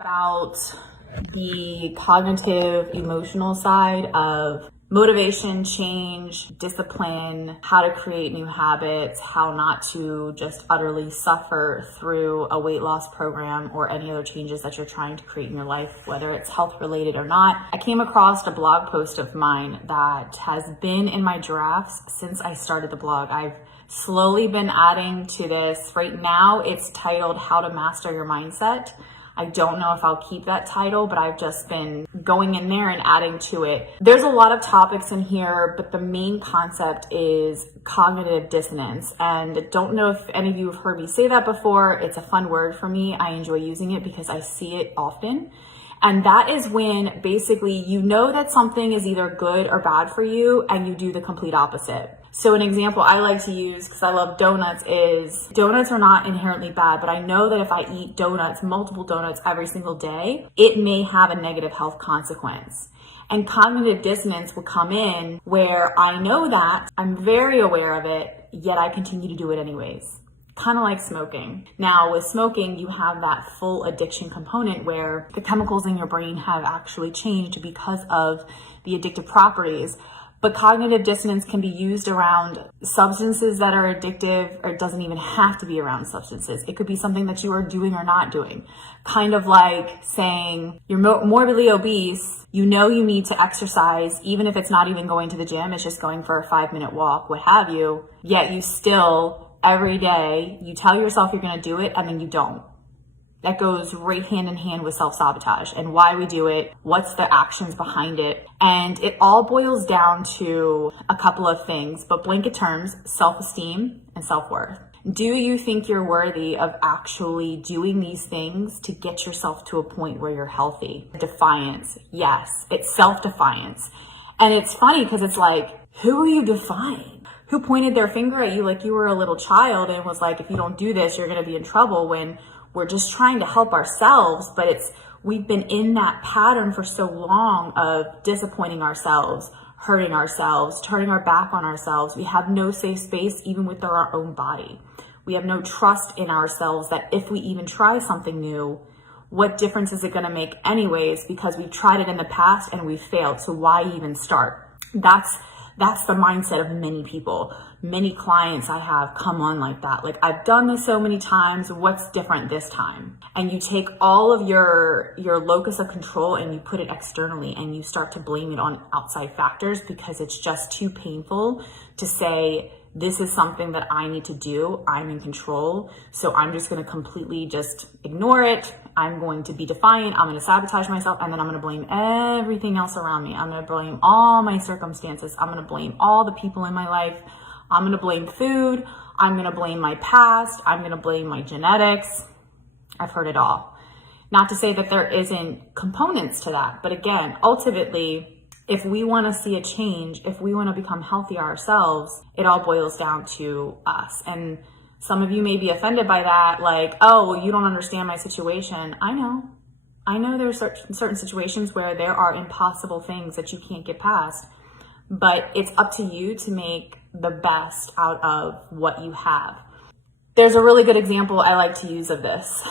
About the cognitive emotional side of motivation, change, discipline, how to create new habits, how not to just utterly suffer through a weight loss program or any other changes that you're trying to create in your life, whether it's health related or not. I came across a blog post of mine that has been in my drafts since I started the blog. I've slowly been adding to this. Right now it's titled How to Master Your Mindset. I don't know if I'll keep that title, but I've just been going in there and adding to it. There's a lot of topics in here, but the main concept is cognitive dissonance. And don't know if any of you have heard me say that before. It's a fun word for me. I enjoy using it because I see it often. And that is when basically you know that something is either good or bad for you and you do the complete opposite. So an example I like to use, because I love donuts, is donuts are not inherently bad, but I know that if I eat donuts, multiple donuts every single day, it may have a negative health consequence. And cognitive dissonance will come in where I know that, I'm very aware of it, yet I continue to do it anyways. Kind of like smoking. Now with smoking, you have that full addiction component where the chemicals in your brain have actually changed because of the addictive properties. But cognitive dissonance can be used around substances that are addictive, or it doesn't even have to be around substances. It could be something that you are doing or not doing. Kind of like saying you're morbidly obese, you know you need to exercise, even if it's not even going to the gym, it's just going for a 5-minute walk, what have you, yet you still, every day, you tell yourself you're gonna do it and then you don't. That goes right hand in hand with self-sabotage and why we do it, what's the actions behind it. And it all boils down to a couple of things, but blanket terms, self-esteem and self-worth. Do you think you're worthy of actually doing these things to get yourself to a point where you're healthy? Defiance, yes, it's self-defiance. And it's funny because it's like, who are you defying? Who pointed their finger at you like you were a little child and was like, if you don't do this, you're gonna be in trouble, when we're just trying to help ourselves, but we've been in that pattern for so long of disappointing ourselves, hurting ourselves, turning our back on ourselves. We have no safe space even with our own body. We have no trust in ourselves that if we even try something new, what difference is it gonna make anyways, because we've tried it in the past and we failed, so why even start? That's the mindset of many people. Many clients I have come on like that. Like, I've done this so many times, what's different this time? And you take all of your locus of control and you put it externally and you start to blame it on outside factors because it's just too painful to say, this is something that I need to do. I'm in control. So I'm just going to completely just ignore it. I'm going to be defiant. I'm going to sabotage myself. And then I'm going to blame everything else around me. I'm going to blame all my circumstances. I'm going to blame all the people in my life. I'm going to blame food. I'm going to blame my past. I'm going to blame my genetics. I've heard it all. Not to say that there isn't components to that. But again, ultimately, if we want to see a change, if we want to become healthy ourselves, it all boils down to us. And some of you may be offended by that, like, oh, well, you don't understand my situation. I know there's certain situations where there are impossible things that you can't get past, but it's up to you to make the best out of what you have. There's a really good example I like to use of this.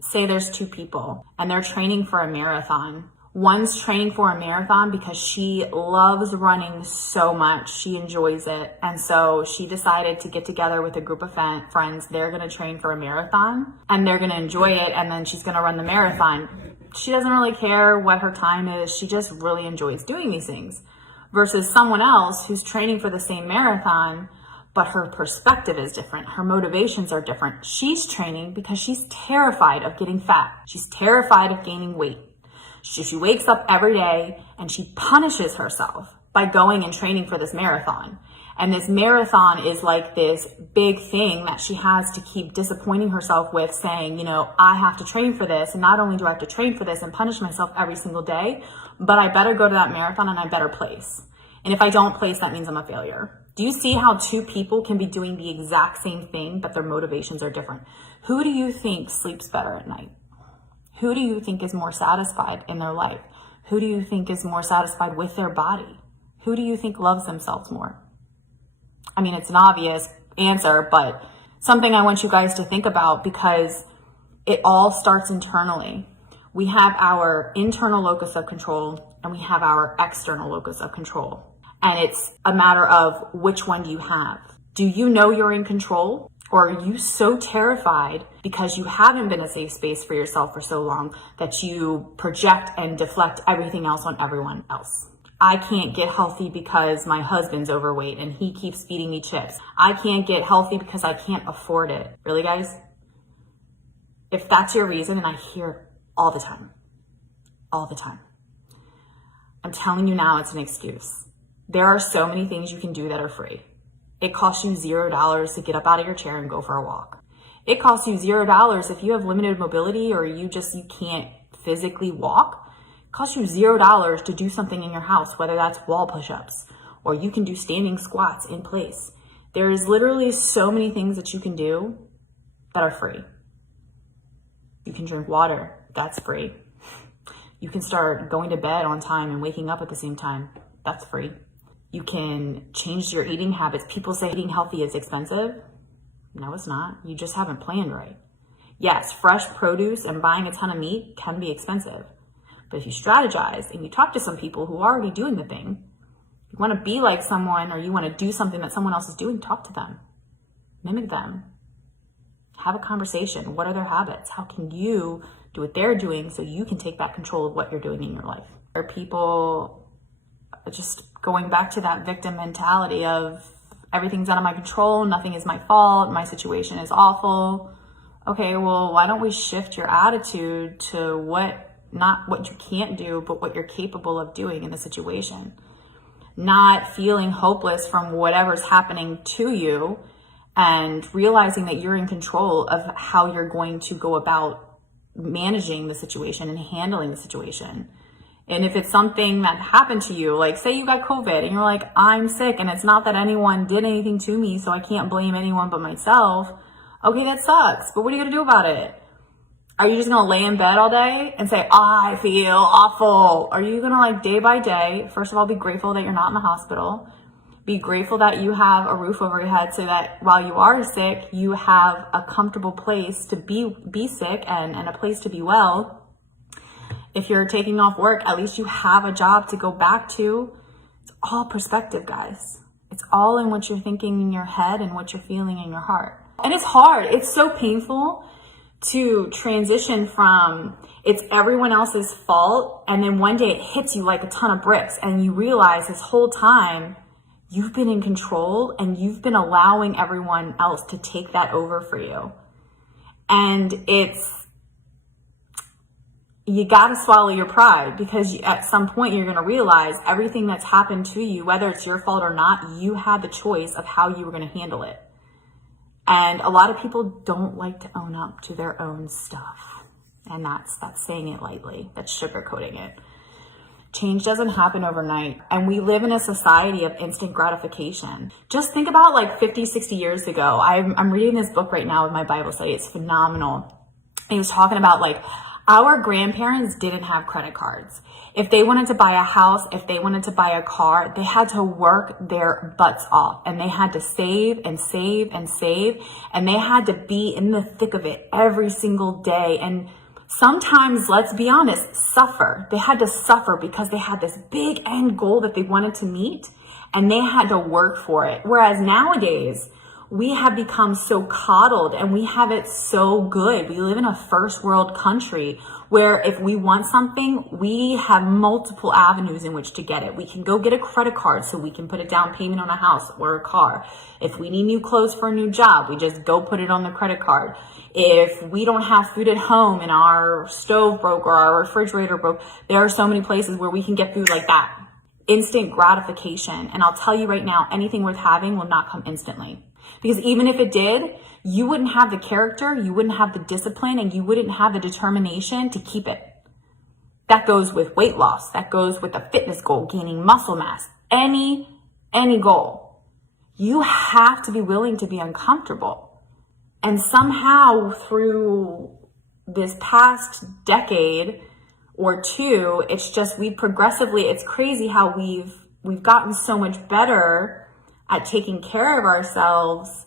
Say there's two people and they're training for a marathon. One's training for a marathon because she loves running so much. She enjoys it. And so she decided to get together with a group of friends. They're going to train for a marathon and they're going to enjoy it. And then she's going to run the marathon. She doesn't really care what her time is. She just really enjoys doing these things. Versus someone else who's training for the same marathon, but her perspective is different. Her motivations are different. She's training because she's terrified of getting fat. She's terrified of gaining weight. She wakes up every day and she punishes herself by going and training for this marathon. And this marathon is like this big thing that she has to keep disappointing herself with, saying, you know, I have to train for this. And not only do I have to train for this and punish myself every single day, but I better go to that marathon and I better place. And if I don't place, that means I'm a failure. Do you see how two people can be doing the exact same thing, but their motivations are different? Who do you think sleeps better at night? Who do you think is more satisfied in their life? Who do you think is more satisfied with their body? Who do you think loves themselves more? I mean, it's an obvious answer, but something I want you guys to think about, because it all starts internally. We have our internal locus of control and we have our external locus of control. And it's a matter of which one do you have? Do you know you're in control? Or are you so terrified because you haven't been a safe space for yourself for so long that you project and deflect everything else on everyone else? I can't get healthy because my husband's overweight and he keeps feeding me chips. I can't get healthy because I can't afford it. Really, guys? If that's your reason, and I hear it all the time, I'm telling you now, it's an excuse. There are so many things you can do that are free. It costs you $0 to get up out of your chair and go for a walk. It costs you $0 if you have limited mobility or you can't physically walk. It costs you $0 to do something in your house, whether that's wall push-ups or you can do standing squats in place. There is literally so many things that you can do that are free. You can drink water, that's free. You can start going to bed on time and waking up at the same time, that's free. You can change your eating habits. People say eating healthy is expensive. No, it's not. You just haven't planned right. Yes, fresh produce and buying a ton of meat can be expensive. But if you strategize and you talk to some people who are already doing the thing, you want to be like someone or you want to do something that someone else is doing, talk to them. Mimic them. Have a conversation. What are their habits? How can you do what they're doing so you can take back control of what you're doing in your life? Are people just going back to that victim mentality of everything's out of my control, nothing is my fault, my situation is awful? Okay, well, why don't we shift your attitude to not what you can't do, but what you're capable of doing in the situation? Not feeling hopeless from whatever's happening to you and realizing that you're in control of how you're going to go about managing the situation and handling the situation. And if it's something that happened to you, like say you got COVID and you're like, I'm sick and it's not that anyone did anything to me, so I can't blame anyone but myself. Okay, that sucks, but what are you gonna do about it? Are you just gonna lay in bed all day and say, I feel awful? Are you gonna like day by day, first of all, be grateful that you're not in the hospital. Be grateful that you have a roof over your head so that while you are sick, you have a comfortable place to be sick and a place to be well. If you're taking off work, at least you have a job to go back to. It's all perspective, guys. It's all in what you're thinking in your head and what you're feeling in your heart. And it's hard. It's so painful to transition from it's everyone else's fault and then one day it hits you like a ton of bricks and you realize this whole time you've been in control and you've been allowing everyone else to take that over for you. And you got to swallow your pride because at some point you're going to realize everything that's happened to you, whether it's your fault or not, you had the choice of how you were going to handle it. And a lot of people don't like to own up to their own stuff. And that's saying it lightly. That's sugarcoating it. Change doesn't happen overnight. And we live in a society of instant gratification. Just think about like 50, 60 years ago. I'm reading this book right now with my Bible study. It's phenomenal. And he was talking about like, our grandparents didn't have credit cards. If they wanted to buy a house, if they wanted to buy a car, they had to work their butts off and they had to save and save and save. And they had to be in the thick of it every single day. And sometimes, let's be honest, suffer. They had to suffer because they had this big end goal that they wanted to meet and they had to work for it. Whereas nowadays, we have become so coddled and we have it so good. We live in a first world country where if we want something, we have multiple avenues in which to get it. We can go get a credit card so we can put a down payment on a house or a car. If we need new clothes for a new job, we just go put it on the credit card. If we don't have food at home and our stove broke or our refrigerator broke, there are so many places where we can get food like that. Instant gratification. And I'll tell you right now, anything worth having will not come instantly. Because even if it did, you wouldn't have the character, you wouldn't have the discipline, and you wouldn't have the determination to keep it. That goes with weight loss. That goes with a fitness goal, gaining muscle mass, any goal. You have to be willing to be uncomfortable. And somehow through this past decade or two, it's just it's crazy how we've gotten so much better at taking care of ourselves,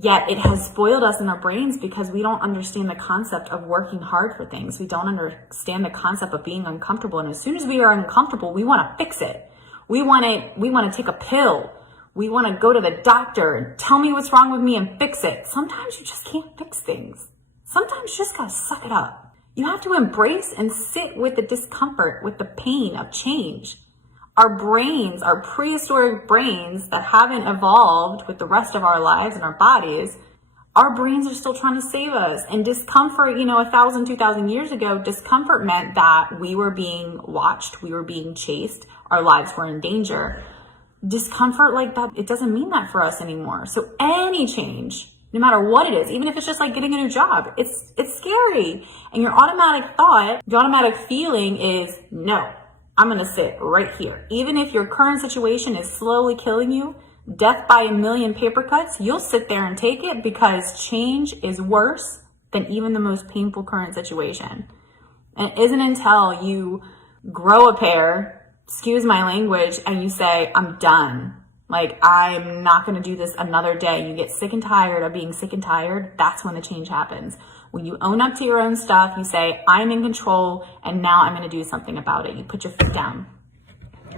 Yet it has spoiled us in our brains because we don't understand the concept of working hard for things. We don't understand the concept of being uncomfortable. And as soon as we are uncomfortable, we want to fix it. We want to take a pill. We want to go to the doctor and tell me what's wrong with me and fix it. Sometimes you just can't fix things. Sometimes you just gotta suck it up. You have to embrace and sit with the discomfort, with the pain of change. Our brains, our prehistoric brains that haven't evolved with the rest of our lives and our bodies, our brains are still trying to save us. And discomfort, 1,000, 2,000 years ago, discomfort meant that we were being watched, we were being chased, our lives were in danger. Discomfort like that, it doesn't mean that for us anymore. So any change, no matter what it is, even if it's just like getting a new job, it's scary. And your automatic thought, your automatic feeling is, no, I'm going to sit right here. Even if your current situation is slowly killing you, death by a million paper cuts, you'll sit there and take it because change is worse than even the most painful current situation. And it isn't until you grow a pair, excuse my language, and you say, I'm done. Like, I'm not going to do this another day. You get sick and tired of being sick and tired. That's when the change happens. When you own up to your own stuff, you say, I'm in control, and now I'm going to do something about it. You put your foot down.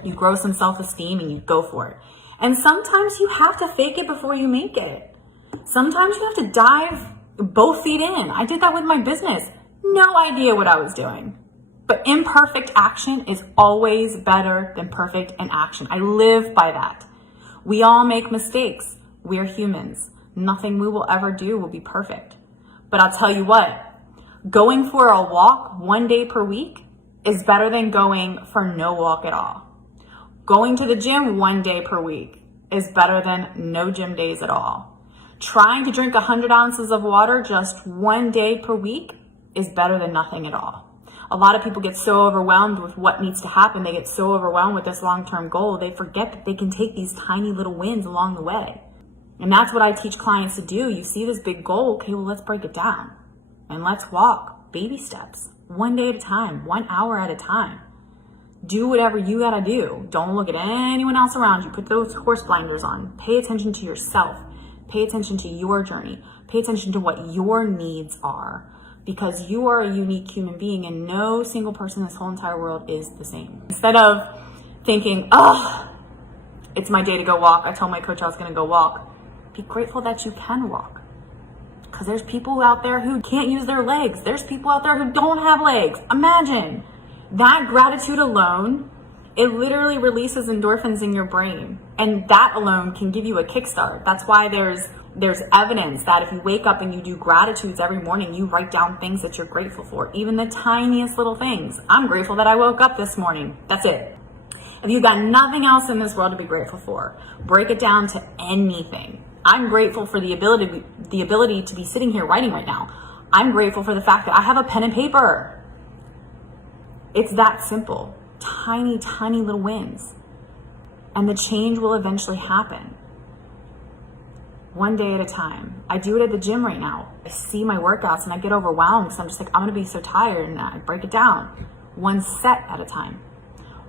You grow some self-esteem, and you go for it. And sometimes you have to fake it before you make it. Sometimes you have to dive both feet in. I did that with my business. No idea what I was doing. But imperfect action is always better than perfect inaction. I live by that. We all make mistakes. We're humans. Nothing we will ever do will be perfect. But I'll tell you what, going for a walk 1 day per week is better than going for no walk at all. Going to the gym 1 day per week is better than no gym days at all. Trying to drink 100 ounces of water just 1 day per week is better than nothing at all. A lot of people get so overwhelmed with what needs to happen. They get so overwhelmed with this long-term goal. They forget that they can take these tiny little wins along the way. And that's what I teach clients to do. You see this big goal. Okay, well, let's break it down and let's walk baby steps, 1 day at a time, 1 hour at a time. Do whatever you gotta do. Don't look at anyone else around you. Put those horse blinders on. Pay attention to yourself. Pay attention to your journey. Pay attention to what your needs are. Because you are a unique human being and no single person in this whole entire world is the same. Instead of thinking, oh, it's my day to go walk. I told my coach I was gonna go walk. Be grateful that you can walk. Because there's people out there who can't use their legs. There's people out there who don't have legs. Imagine that gratitude alone, it literally releases endorphins in your brain. And that alone can give you a kickstart. That's why there's evidence that if you wake up and you do gratitudes every morning, you write down things that you're grateful for, even the tiniest little things. I'm grateful that I woke up this morning. That's it. If you've got nothing else in this world to be grateful for, break it down to anything. I'm grateful for the ability to be sitting here writing right now. I'm grateful for the fact that I have a pen and paper. It's that simple. Tiny, tiny little wins. And the change will eventually happen. 1 day at a time. I do it at the gym right now. I see my workouts and I get overwhelmed because I'm just like, I'm going to be so tired, and I break it down. 1 set at a time.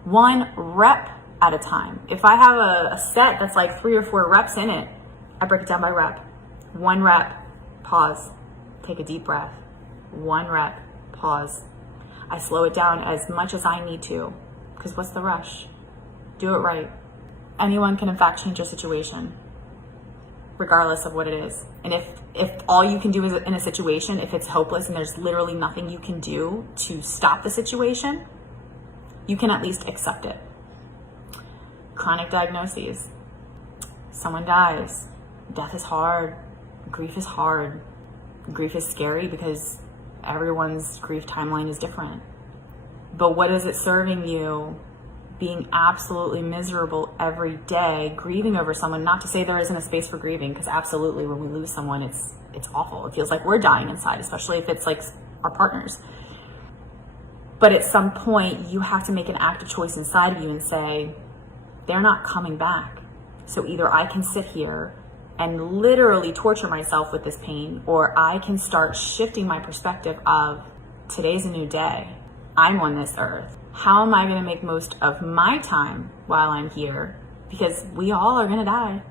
1 rep at a time. If I have a set that's like 3 or 4 reps in it, I break it down by rep. 1 rep, pause, take a deep breath. 1 rep, pause. I slow it down as much as I need to, because what's the rush? Do it right. Anyone can in fact change your situation, regardless of what it is. And if all you can do is in a situation, if it's hopeless and there's literally nothing you can do to stop the situation, you can at least accept it. Chronic diagnoses. Someone dies. Death is hard. Grief is hard. Grief is scary because everyone's grief timeline is different. But what is it serving you being absolutely miserable every day, grieving over someone? Not to say there isn't a space for grieving, because absolutely when we lose someone, it's awful. It feels like we're dying inside, especially if it's like our partners. But at some point, you have to make an active choice inside of you and say, they're not coming back. So either I can sit here and literally torture myself with this pain, or I can start shifting my perspective of today's a new day. I'm on this earth. How am I going to make most of my time while I'm here? Because we all are going to die.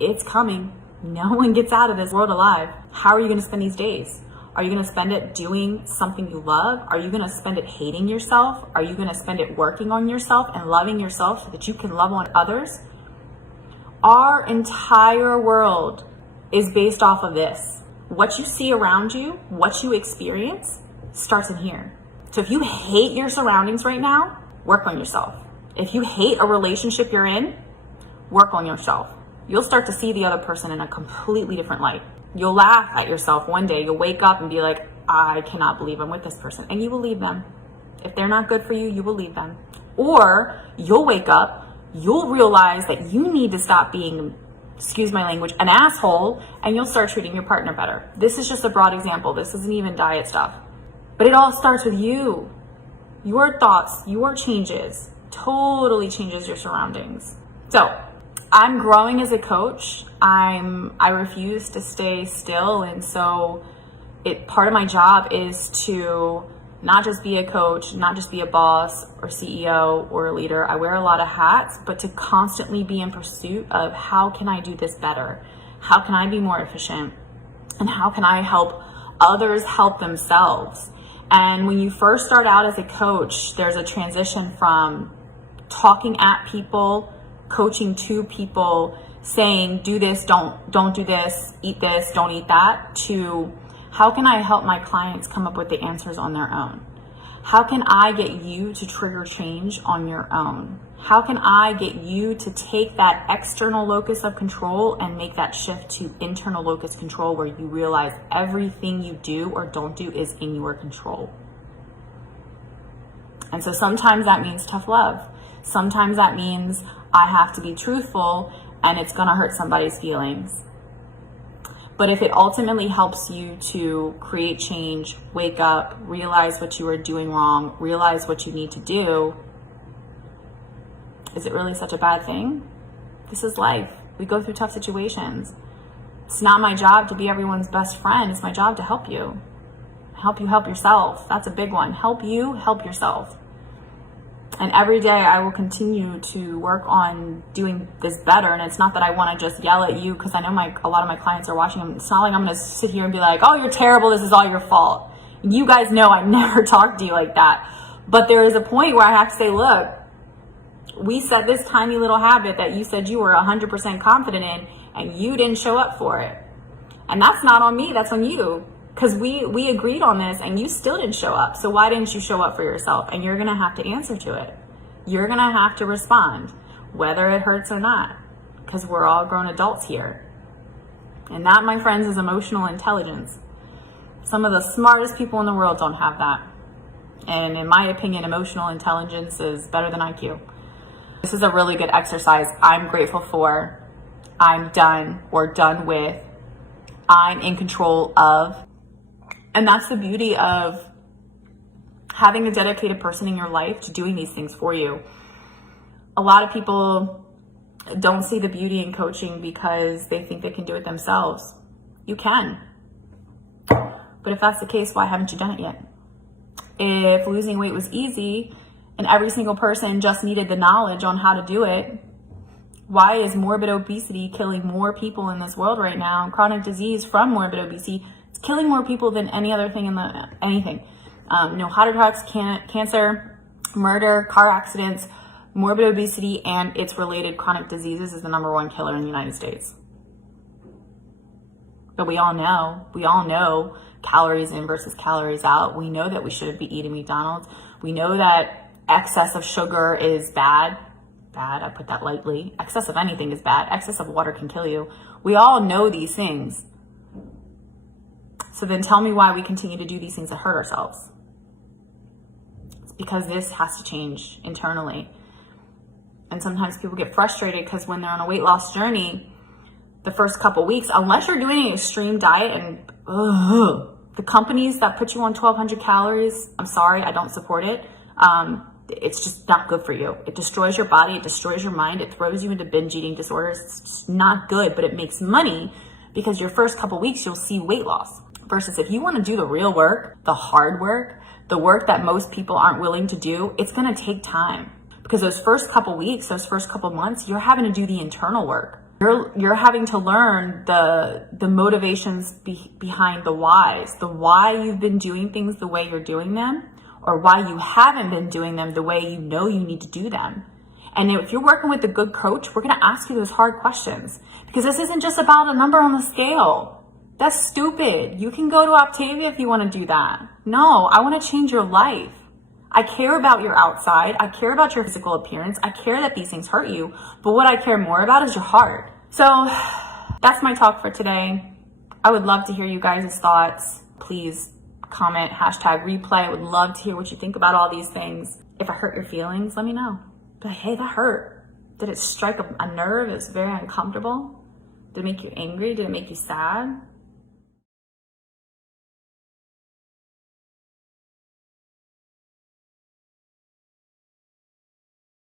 It's coming. No one gets out of this world alive. How are you going to spend these days? Are you going to spend it doing something you love? Are you going to spend it hating yourself? Are you going to spend it working on yourself and loving yourself so that you can love on others? Our entire world is based off of this. What you see around you, what you experience, starts in here. So if you hate your surroundings right now, work on yourself. If you hate a relationship you're in, work on yourself. You'll start to see the other person in a completely different light. You'll laugh at yourself one day. You'll wake up and be like, I cannot believe I'm with this person. And you will leave them. If they're not good for you, you will leave them. Or you'll wake up, you'll realize that you need to stop being, excuse my language, an asshole, and you'll start treating your partner better. This is just a broad example. This isn't even diet stuff. But it all starts with you. Your thoughts, your changes, totally changes your surroundings. So I'm growing as a coach. I refuse to stay still. And so part of my job is to not just be a coach, not just be a boss or CEO or a leader. I wear a lot of hats, but to constantly be in pursuit of how can I do this better? How can I be more efficient? And how can I help others help themselves? And when you first start out as a coach, there's a transition from talking at people, coaching to people, saying, do this, don't do this, eat this, don't eat that, to how can I help my clients come up with the answers on their own? How can I get you to trigger change on your own? How can I get you to take that external locus of control and make that shift to internal locus control, where you realize everything you do or don't do is in your control? And so sometimes that means tough love. Sometimes that means I have to be truthful and it's going to hurt somebody's feelings. But if it ultimately helps you to create change, wake up, realize what you are doing wrong, realize what you need to do, is it really such a bad thing? This is life. We go through tough situations. It's not my job to be everyone's best friend. It's my job to help you. Help you help yourself. That's a big one. Help you help yourself. And every day I will continue to work on doing this better. And it's not that I want to just yell at you, because I know a lot of my clients are watching them. It's not like I'm going to sit here and be like, oh, you're terrible, this is all your fault. You guys know I never talk to you like that. But there is a point where I have to say, look, we set this tiny little habit that you said you were 100% confident in, and you didn't show up for it. And that's not on me, that's on you. Because we agreed on this and you still didn't show up. So why didn't you show up for yourself? And you're going to have to answer to it. You're going to have to respond, whether it hurts or not, because we're all grown adults here. And that, my friends, is emotional intelligence. Some of the smartest people in the world don't have that. And in my opinion, emotional intelligence is better than IQ. This is a really good exercise I'm grateful for. I'm done or done with. I'm in control of. And that's the beauty of having a dedicated person in your life to doing these things for you. A lot of people don't see the beauty in coaching because they think they can do it themselves. You can. But if that's the case, why haven't you done it yet? If losing weight was easy and every single person just needed the knowledge on how to do it, why is morbid obesity killing more people in this world right now? Chronic disease from morbid obesity, it's killing more people than any other thing in anything. Heart attacks, cancer, murder, car accidents, morbid obesity, and its related chronic diseases is the #1 killer in the United States. But we all know calories in versus calories out. We know that we shouldn't be eating McDonald's. We know that excess of sugar is bad. I put that lightly. Excess of anything is bad. Excess of water can kill you. We all know these things. So then tell me why we continue to do these things that hurt ourselves. It's because this has to change internally. And sometimes people get frustrated because when they're on a weight loss journey, the first couple weeks, unless you're doing an extreme diet and the companies that put you on 1,200 calories, I'm sorry, I don't support it. It's just not good for you. It destroys your body. It destroys your mind. It throws you into binge eating disorders. It's just not good, but it makes money because your first couple weeks, you'll see weight loss. Versus if you want to do the real work, the hard work, the work that most people aren't willing to do, it's going to take time. Because those first couple weeks, those first couple months, you're having to do the internal work. You're having to learn the motivations behind the whys, the why you've been doing things the way you're doing them, or why you haven't been doing them the way you know you need to do them. And if you're working with a good coach, we're going to ask you those hard questions, because this isn't just about a number on the scale. That's stupid. You can go to Octavia if you want to do that. No, I want to change your life. I care about your outside. I care about your physical appearance. I care that these things hurt you. But what I care more about is your heart. So that's my talk for today. I would love to hear you guys' thoughts. Please comment, #replay. I would love to hear what you think about all these things. If I hurt your feelings, let me know. But hey, that hurt. Did it strike a nerve? It was very uncomfortable. Did it make you angry? Did it make you sad?